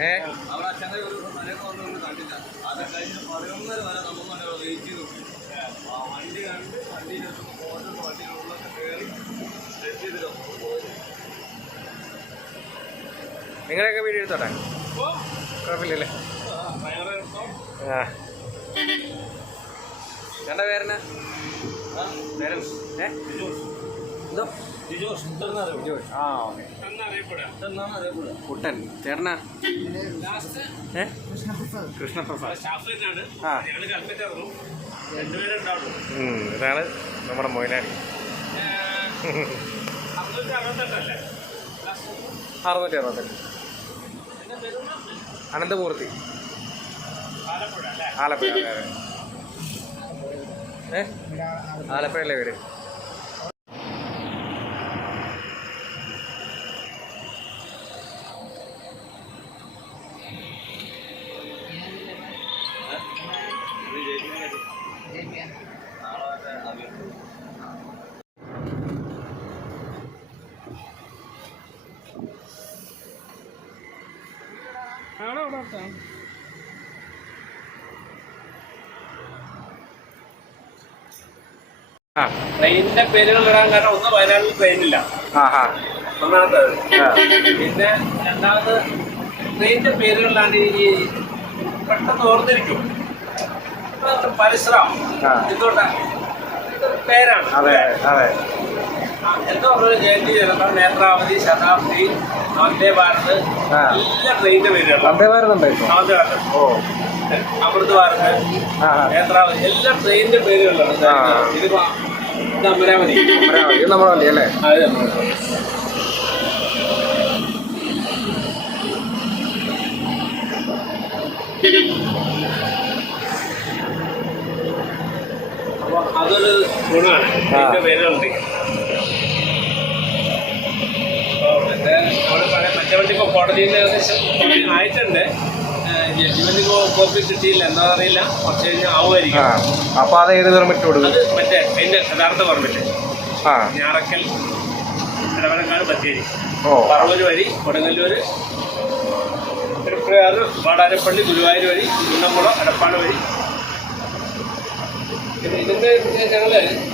ഏ? നിങ്ങളെയൊക്കെ വീട് എടുത്തോട്ടെ? കുഴപ്പമില്ലല്ലേ. ആ ചേട്ടന്റെ പേരെന്നാ? ഏ? എന്തോ? ജിജോഷ്? ആ ഓക്കെ. ഇതെന്നാണ് അറിയപ്പെടുക? കുട്ടൻ. ചേട്ടനാ? ഏ? കൃഷ്ണപ്രസാദ്. ആ ഉം, ഇതാണ് നമ്മുടെ മൊയിലാടി അറുന്നൂറ്റി അറുപത്തെട്ട്. അനന്തമൂർത്തി ആലപ്പുഴ അതെ ഏ? ആലപ്പുഴയല്ലേ വീട് ആ. ട്രെയിനിന്റെ പേരുകൾ ഇടാൻ കാരണം ഒന്ന് വയനാട്ടിൽ ട്രെയിനില്ല. ഒന്നാമത് പിന്നെ രണ്ടാമത് ട്രെയിനിന്റെ പേരുകളിലാണ് ഈ പെട്ടെന്ന് ഓർത്തിരിക്കും. ആ. എന്തുകൊണ്ടാ ഇതൊരു പേരാണ്. അതെ അതെ. ആ, എന്താ പറഞ്ഞത് ജയന്തി? നേത്രാവതി ശതാബ്ദി വന്ദേ ഭാരത് ആ. എല്ലാ ട്രെയിനിന്റെ പേരുകളാണ്. വന്ദേ ഭാരത് ഉണ്ടായിരുന്നു വന്ദേ ഭാരത് ഓ അമൃത് ഭാരത്. നേത്രാവതി എല്ലാ ട്രെയിനിന്റെ പേരുകളിലാണ് ഇത് അമരാവതി. അമരാവതി. നമ്മുടെ വണ്ടി. അല്ലേ അതെ അതൊരു ഗുണമാണ്. പേരുകളുണ്ട്. മറ്റേ അവിടെ പറയാം. മറ്റേ ഏകദേശം ആയിട്ടുണ്ട്. ജഡ്ജ്മെന്റ് കോപ്പി കിട്ടിയില്ല. എന്താ അറിയില്ല. കുറച്ച് കഴിഞ്ഞാൽ ആവുമായിരിക്കും. അപ്പൊ അത് ഏത് പെർമിറ്റ് കൊടുക്കും? അത് മറ്റേ അതിന്റെ യഥാർത്ഥ പെർമിറ്റ് ആ. ഞാറക്കൽ ഇടവനക്കാട് ബത്തേരി. പറവൂർ വഴി കൊടുങ്ങല്ലൂര്. തൃപ്രയാറ് വാടാരപ്പള്ളി ഗുരുവായൂർ വഴി കുന്നംകുളം അടപ്പാട് വഴി.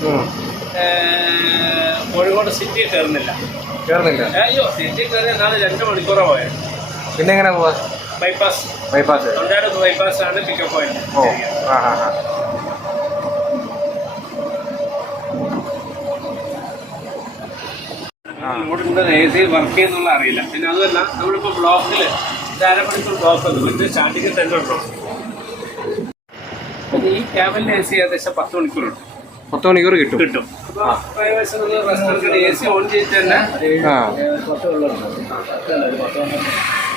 ഉം. ഏർ, കോഴിക്കോട് സിറ്റി കയറുന്നില്ല. കേറുന്നില്ല. അയ്യോ സിറ്റി കയറി എന്നാണ് രണ്ട് പോയത് പിന്നെ എങ്ങനെ പോവാ? ബൈപ്പാസ് ബൈപ്പാസ് തൊണ്ടാട് ബൈപ്പാസ് ആണ് പിക്കപ്പ് പോയിന്റ് ഓ ആ ആ ആ. ഇങ്ങോട്ട് എ സി വർക്ക് ചെയ്യുന്നുള്ള അറിയില്ല. പിന്നെ അതുമല്ല നമ്മളിപ്പോ ബ്ലോക്കിൽ അരമണിക്കൂർ ബ്ലോക്ക് സ്റ്റാർട്ടിങ്ങിൽ തന്നെ ഉണ്ടോ? പിന്നെ ഈ ക്യാബിന്റെ എ സി ഏകദേശം പത്ത് മണിക്കൂറുണ്ട്. പത്ത് മണിക്കൂർ കിട്ടും. കിട്ടും. എ സി ഓൺ ചെയ്ത് തന്നെ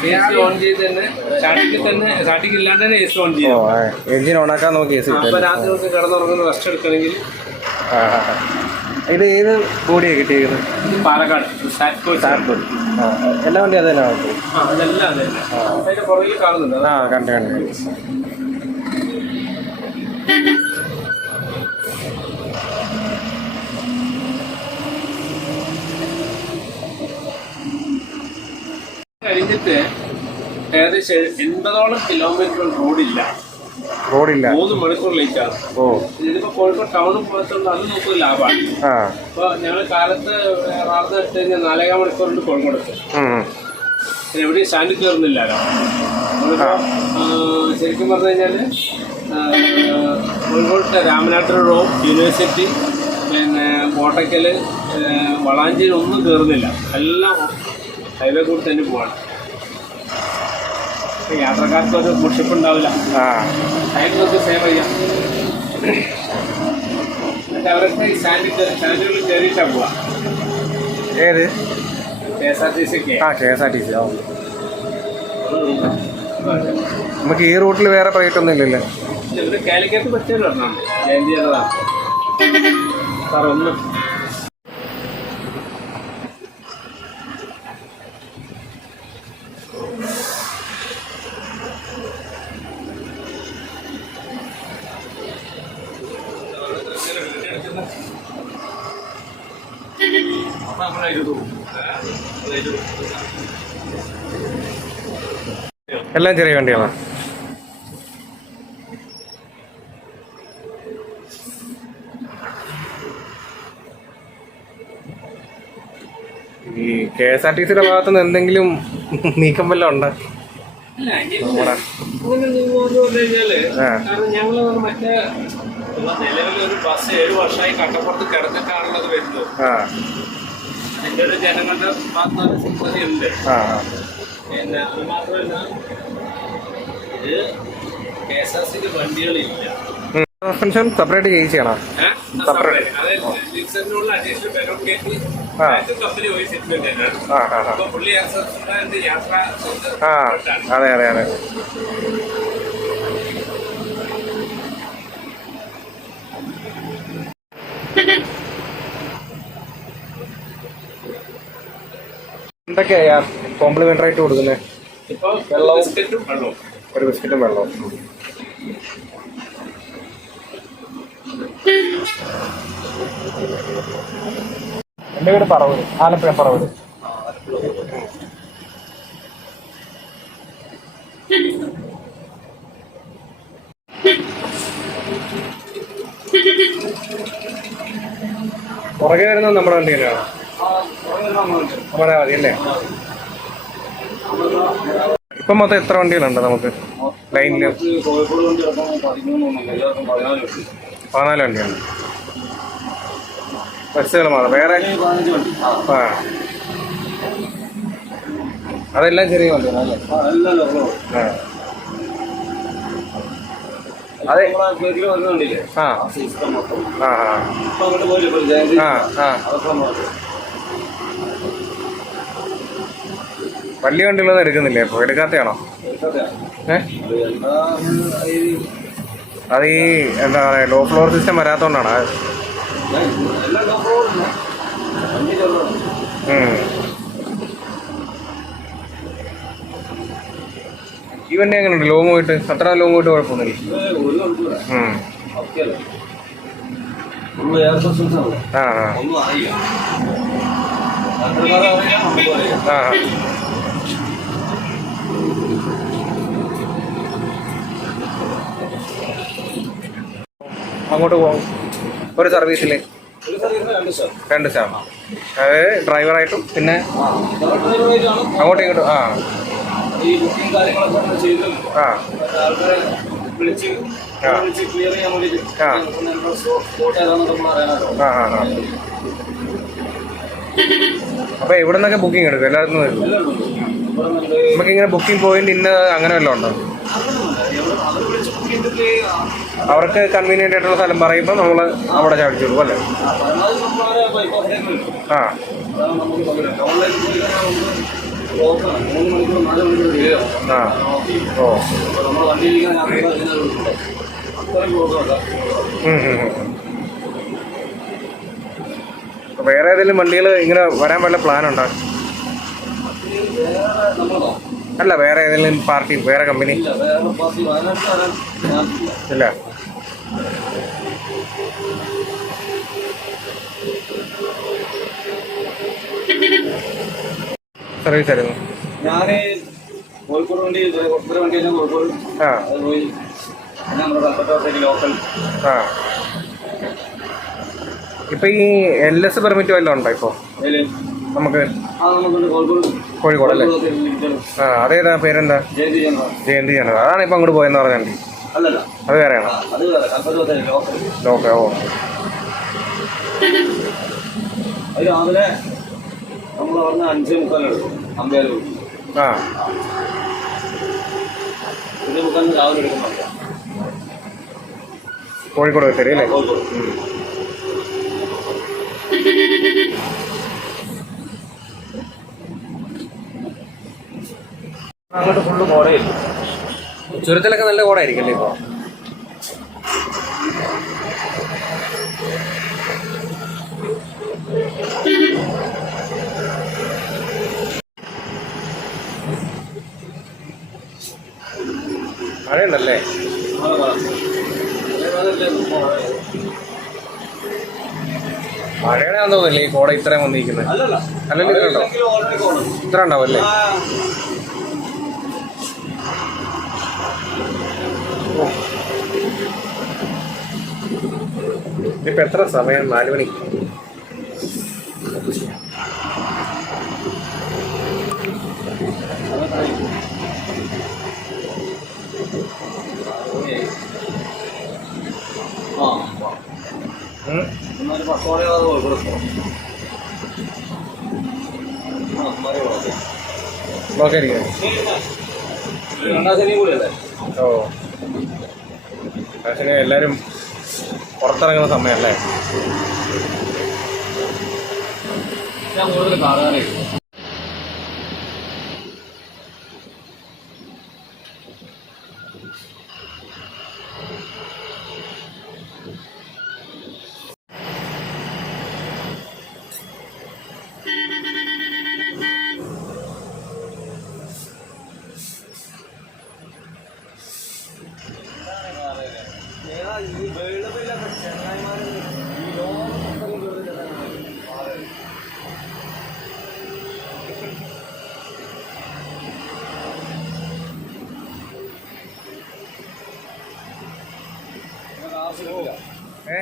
എ സി ഓൺ ചെയ്ത് തന്നെ സ്റ്റാർട്ടിങ്ങിൽ തന്നെ സ്റ്റാർട്ടിങ് ഇല്ലാണ്ട് തന്നെ എ സി ഓൺ ചെയ്യും എഞ്ചിൻ ഓണാക്കാൻ നോക്കി എ സി അപ്പൊ രാത്രി നമുക്ക് കിടന്നുറങ്ങുന്ന റെസ്റ്റ് എടുക്കണമെങ്കിൽ. ഇത് ഏത് ബോഡിയാണ് കിട്ടിയിരിക്കുന്നത് പാലക്കാട് സാറ്റ്കോട്ട് എല്ലാ വണ്ടി അത് തന്നെ ആ കണ്ടു കണ്ടു. കഴിഞ്ഞിട്ട് ഏകദേശം എൺപതോളം കിലോമീറ്റർ റോഡില്ല റോഡില്ല മൂന്ന് മണിക്കൂർ ലേറ്റ് ആകും ഓ. ഇതിപ്പോ കോഴിക്കോട് ടൗണിൽ പോകത്തുള്ള അത് നമുക്ക് ലാഭമാണ് അപ്പൊ ഞങ്ങൾ കാലത്ത് റാർന്ന് ഇട്ട് കഴിഞ്ഞാൽ നാലേകാൽ മണിക്കൂറിൽ കോഴിക്കോട് എത്തും. പിന്നെ എവിടെയും സ്റ്റാൻഡിൽ കയറുന്നില്ലല്ലോ ആ, ശരിക്കും പറഞ്ഞു കഴിഞ്ഞാൽ കോഴിക്കോട്ടെ രാമനാട്ടൂർ റോഡ് യൂണിവേഴ്സിറ്റി പിന്നെ കോട്ടയ്ക്കൽ വളാഞ്ചേരി ഒന്നും കയറുന്നില്ല എല്ലാം ഹൈവേ കൂടി തന്നെ പോവാണ്. യാത്രക്കാർക്ക് ഒരു മുഷിപ്പ് ഉണ്ടാവില്ല. ആ. ടൈം നമുക്ക് സേവ് ചെയ്യാം എന്നിട്ട് അവരൊക്കെ ഈ സ്റ്റാൻഡിൽ സ്റ്റാൻഡുകളിൽ കയറിയിട്ടാണ് പോവാ. ഏത്? കെ എസ് ആർ ടി സിക്ക് ആ. K S R T C ആ നമുക്ക് ഈ റൂട്ടിൽ വേറെ പ്രൈവറ്റ് ഒന്നും ഇല്ലല്ലേ? കാലിക്കറ്റ് ഒരെണ്ണം ജയന്തി സാർ ഒന്ന് അപ്പൊ നമ്മളെ എഴുതും എഴുതും എല്ലാം ചെറിയ വണ്ടികളാണ് ഈ കെ എസ് ആർ ടി സിയുടെ ഭാഗത്തുനിന്ന് എന്തെങ്കിലും നീക്കം വല്ലതും ഉണ്ടോ? മറ്റേ നിലവിൽ ഒരു ബസ് ഏഴ് വർഷമായി കട്ടപ്പുറത്ത് വരുന്നത്. അതിന്റെ ഒരു ജനങ്ങളുടെ ഉണ്ട്. ആ. പിന്നെ അത് മാത്രമല്ല ഇത് കെ എസ് ആർ സിക്ക് വണ്ടികളില്ല. സസ്പെൻഷൻ സെപ്പറേറ്റ് ചെയ്യിച്ചാണ് ആ. അതെ അതെ അതെ. എന്തൊക്കെയാ കോംപ്ലിമെന്ററി ആയിട്ട് കൊടുക്കുന്നത് ഇപ്പൊ വെള്ളവും. ഒരു ബിസ്ക്കറ്റും വെള്ളവും. എന്റെ വീട് പറവൂര്. ആലപ്പുഴ പറവൂര്. പുറകെ വരുന്നത് നമ്മുടെ വണ്ടി തന്നെയാണ്? അമരാവതി അല്ലേ? ഇപ്പം മൊത്തം എത്ര വണ്ടികളുണ്ട് നമുക്ക്? ലൈനിൽ? പതിനാല് വണ്ടി പതിനാല് വണ്ടിയാണ് ബസ്സുകൾ മാത്രം. വേറെ? അതെല്ലാം ചെറിയ വണ്ടിയാണ് അതെ. ആ ആ. ആ ആ ഇപ്പൊ അങ്ങോട്ട് പോയില്ലേ ഇപ്പൊ ജയന്തി ആ ആ അതൊക്കെ മാറും വലിയ വണ്ടികളൊന്നും എടുക്കുന്നില്ലേ? അപ്പൊ എടുക്കാത്തയാണോ ഏ? അത് ഈ എന്താ പറയുക ലോ ഫ്ലോർ സിസ്റ്റം വരാത്തോണ്ടാണ്? ഈ വണ്ടി എങ്ങനെയുണ്ട്? ലോങ് പോയിട്ട്? അത്ര ലോങ് പോയിട്ട് കുഴപ്പമൊന്നുമില്ല. ആ ആ. മണിക്കൂറാ ഉം. ഓക്കെയല്ലേ നമ്മൾ എയർ സബ്സ്റ്റൻസ് ആണ് ആ ആ ഒന്നും അറിയില്ല യാത്രക്കാരെ അറിയാം നമുക്ക് അറിയാം ആ അങ്ങോട്ട് പോകും ഒരു സർവീസിൽ രണ്ട് സ്റ്റാഫ് അതായത് ഡ്രൈവറായിട്ടും പിന്നെ അങ്ങോട്ടും ഇങ്ങോട്ടും ആ. അപ്പോൾ ഇവിടെ നിന്നൊക്കെ ബുക്കിംഗ് എടുക്കും? എല്ലായിടത്തും വരും. ഇവിടെ നമുക്കിങ്ങനെ ബുക്കിംഗ് പോയിന്റ് ഇന്ന് അങ്ങനെ വല്ലതും ഉണ്ടോ? അവർക്ക് കൺവീനിയന്റ് ആയിട്ടുള്ള സ്ഥലം പറയുമ്പോൾ നമ്മൾ അവിടെ ചാടിച്ചു കൊടുക്കും അല്ലേ? ആ. ആ. ഓ. വേറെ ഏതെങ്കിലും വണ്ടികൾ ഇങ്ങനെ വരാൻ വല്ല നമ്മളോ അല്ല വേറെ ഏതെങ്കിലും പാർട്ടി വേറെ കമ്പനി ഇല്ല. സർവീസ് ആയിരുന്നു. ഞാൻ കോഴിക്കോട് വണ്ടി കുറച്ച് വണ്ടി കോഴിക്കോട്. ആ. അത് പോയി. പിന്നെ നമ്മുടെ കൽപ്പറ്റത്തേക്ക് ലോക്കൽ ആ. ഇപ്പൊ ഈ എൽ എസ് പെർമിറ്റ് വല്ലതും ഉണ്ടോ ഇപ്പോ? നമുക്ക് ആ നമുക്കുണ്ട് കോഴിക്കോട്. കോഴിക്കോട് അല്ലേ. ആ അതേതാ പേരെന്താ? ജയന്തി ജനത അതാണ് ഇപ്പം അങ്ങോട്ട് പോയെന്ന് പറഞ്ഞാൽ അത് വേറെയാണോ? ലോക്കൽ. ഓക്കെ ഓ. അത് രാവിലെ നമ്മൾ പറഞ്ഞ അഞ്ചേ മുക്കാലെടുക്കും അമ്പയാറ് ആ. അഞ്ചേ മുക്കാലിന് രാവിലെ എടുക്കുന്നുണ്ട് കോഴിക്കോട് വെച്ചേരി അല്ലേ? അങ്ങോട്ട് ഫുള്ള് കോടയില്ല ചുരത്തിലൊക്കെ നല്ല കോടായിരിക്കും അല്ലേ ഇപ്പോൾ മഴയുണ്ടല്ലേ ആണെന്ന് തോന്നുന്നില്ലേ ഈ കോട ഇത്രയും വന്നിരിക്കുന്നത്? അല്ലല്ല. അല്ലെങ്കിൽ ഉണ്ടോ ഇത്ര ഉണ്ടാവും അല്ലേ? ഇപ്പൊ എത്ര സമയം? നാല് മണി. ഓ. എല്ലാരും പുറത്തിറങ്ങുന്ന സമയമല്ലേ ഞാൻ കൂടുതൽ കാണാറേ ഈ വേൾഡപ്പിലൊക്കെ ചെങ്ങായിമാരും ഈ ലോകം മൊത്തം വെറുതെ ഏ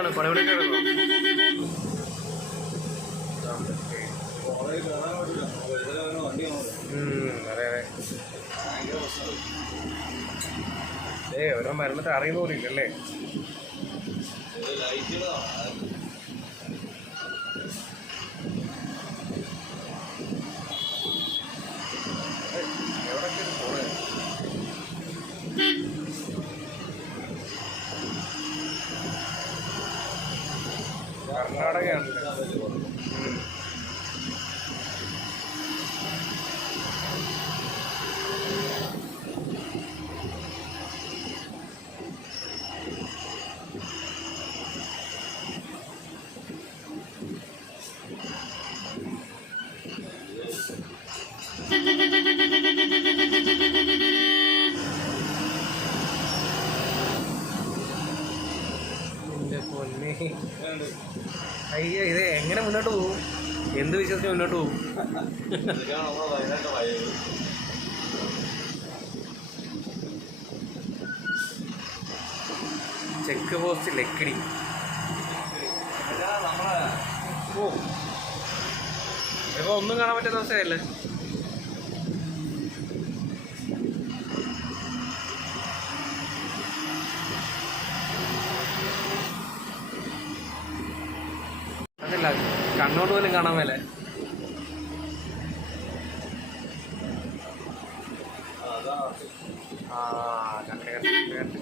എന്താണ് പണിപണിക്ക് അതെ അതെ. ഏ ഓരോ മരണത്തെ അറിയുന്ന പോലും ഇല്ലല്ലേ എവിടൊക്കെ ഇത് പോണേ കർണാടകയാണല്ലേ ഉം. എന്റെ അയ്യോ ഇത് എങ്ങനെ മുന്നോട്ട് പോകും? എന്ത് വിശ്വസിച്ച് മുന്നോട്ട് പോകും? Check post Lakkidi. ഓ. ഇപ്പൊ ഒന്നും കാണാൻ പറ്റുന്ന അവസ്ഥയല്ലേ? പോലും കാണാൻ മേലെ. ആ കണ്ട് കണ്ട് കണ്ട്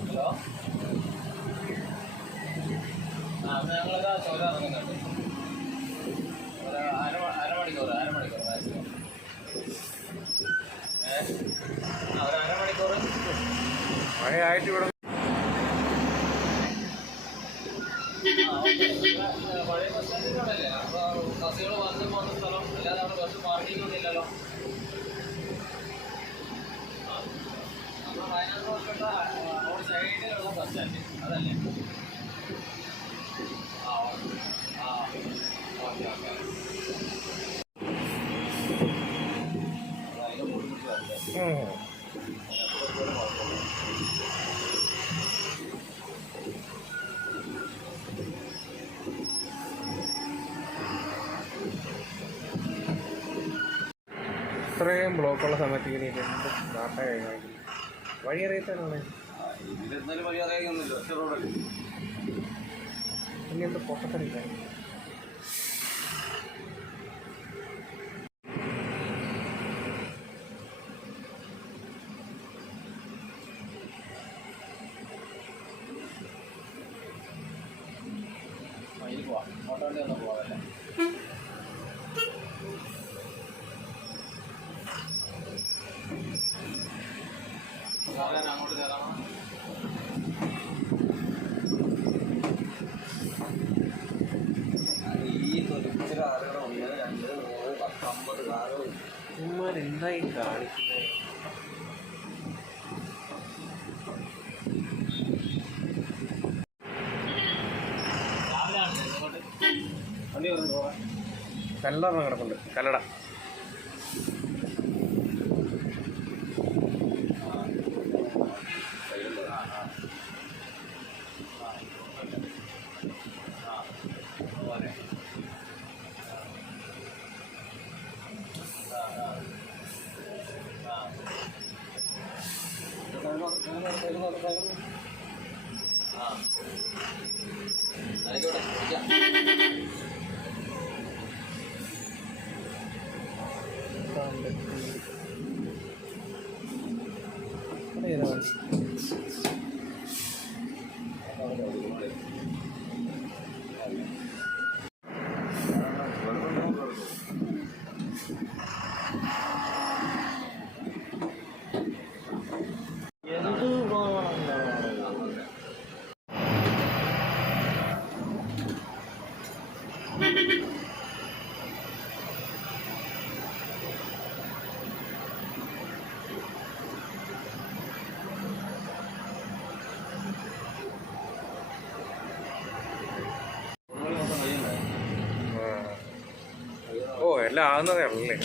ഹലോ ആ ഞങ്ങളൊക്കെ ചോര ഇറങ്ങുന്നുണ്ട് ഒരു അര അരമണിക്കൂർ അരമണിക്കൂർ മാക്സിമം ഏ ആ ഒരു അരമണിക്കൂർ മഴയായിട്ട് ഇവിടെ പഴയ ബസ് സ്റ്റാൻഡിന്റെ അവിടെയല്ലേ അപ്പോൾ ബസ്സുകൾ വന്ന് പോകുന്ന സ്ഥലം അല്ലാതെ അവിടെ ബസ് പാർക്കിംഗ് ഒന്നും ഇല്ലല്ലോ റോഡ് സൈഡിലുള്ള ബസ് സ്റ്റാൻഡ് അതല്ലേ ആ ആ ഇത്രയും ബ്ലോക്കുള്ള സമയത്ത് ഇങ്ങനെ ഡാറ്റ എന്ത് നാട്ട കഴിഞ്ഞാൽ വഴി റോഡല്ലേ ഇനി എന്താ പൊട്ടത്തടിക്കാൻ സാറേ, ഞാൻ അങ്ങോട്ട് കയറാമോ? ഈ തൊലിച്ചിരി ആളുകൾ ഒന്ന് രണ്ട് മൂന്ന് പത്ത് അമ്പത് എന്തായി കാണിക്കുന്നത് കല്ലറ കിടപ്പുണ്ട് കല്ലട. ആയിക്കോട്ടെ ഇരിക്കാം. ഓ എല്ലാം ആകുന്നതേ ഉള്ളേ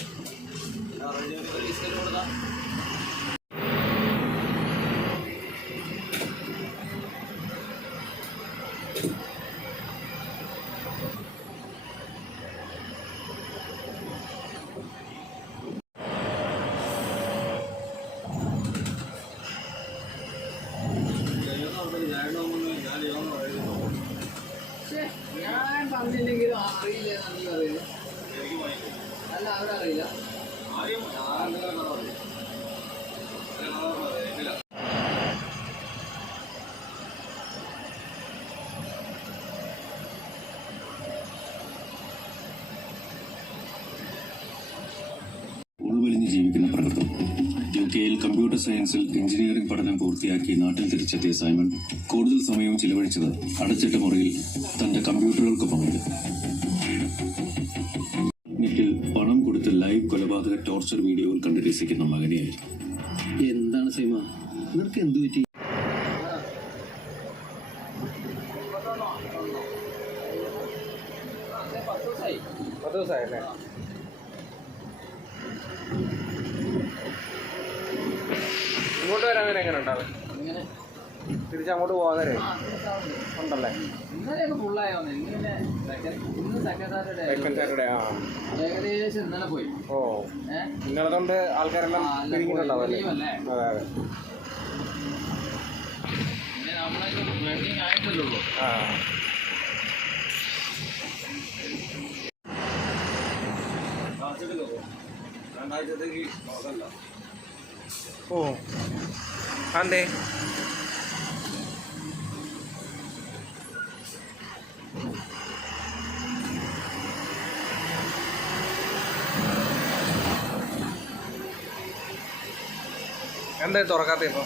ഞാൻ പറഞ്ഞില്ലെങ്കിലും അറിയില്ല. എന്നറിയില്ല അല്ല അവരറിയില്ല. ഉൾവലിഞ്ഞ് ജീവിക്കുന്ന പ്രകൃതം. യു കെയിൽ കമ്പ്യൂട്ടർ സയൻസിൽ എഞ്ചിനീയറിംഗ് പഠനം പൂർത്തിയാക്കി നാട്ടിൽ തിരിച്ചെത്തിയ സൈമൺ കൂടുതൽ സമയവും ചിലവഴിച്ചത് അടച്ചിട്ട മുറിയിൽ തന്റെ കമ്പ്യൂട്ടറുകൾക്കൊപ്പമുണ്ട് കൊലപാതക ടോർച്ചർ വീഡിയോകൾ കണ്ട് രസിക്കുന്ന മകനെയായിരുന്നു എന്താണ് സൈമ? നിനക്ക് എന്തു പറ്റി? പത്ത് ദിവസമായല്ലേ ഇങ്ങോട്ട് വരാൻ എങ്ങനെ ഉണ്ടാവും? ഇങ്ങനെ തിരിച്ചങ്ങോട്ട് പോകാൻ നേരം ഉണ്ടല്ലേ? ഇന്നലെയൊക്കെ ഫുള്ളായി വന്നു ഇന്ന് സെക്കൻഡ് സാറ്റർഡേ സെക്കൻഡ് സാറ്റർഡേ ആ. ഏകദേശം ഇന്നലെ പോയി. ഓ. ഇന്നലെ കൊണ്ട് ആൾക്കാരെല്ലാം പിരിഞ്ഞിട്ടുണ്ടാവും അല്ലേ? അതെ അതെ. നമ്മളൊക്കെ ആയിട്ടല്ലേ ആ. ഓ. അതെ എന്താ തുറക്കാത്ത ഇപ്പൊ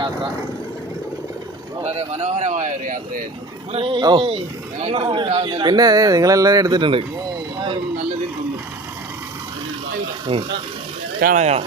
യാത്ര. വളരെ മനോഹരമായ ഒരു യാത്രയായിരുന്നു. ഓ. പിന്നെ ഏ, നിങ്ങളെല്ലാവരും എടുത്തിട്ടുണ്ട്. നല്ലതിൽ കാണാം കാണാം.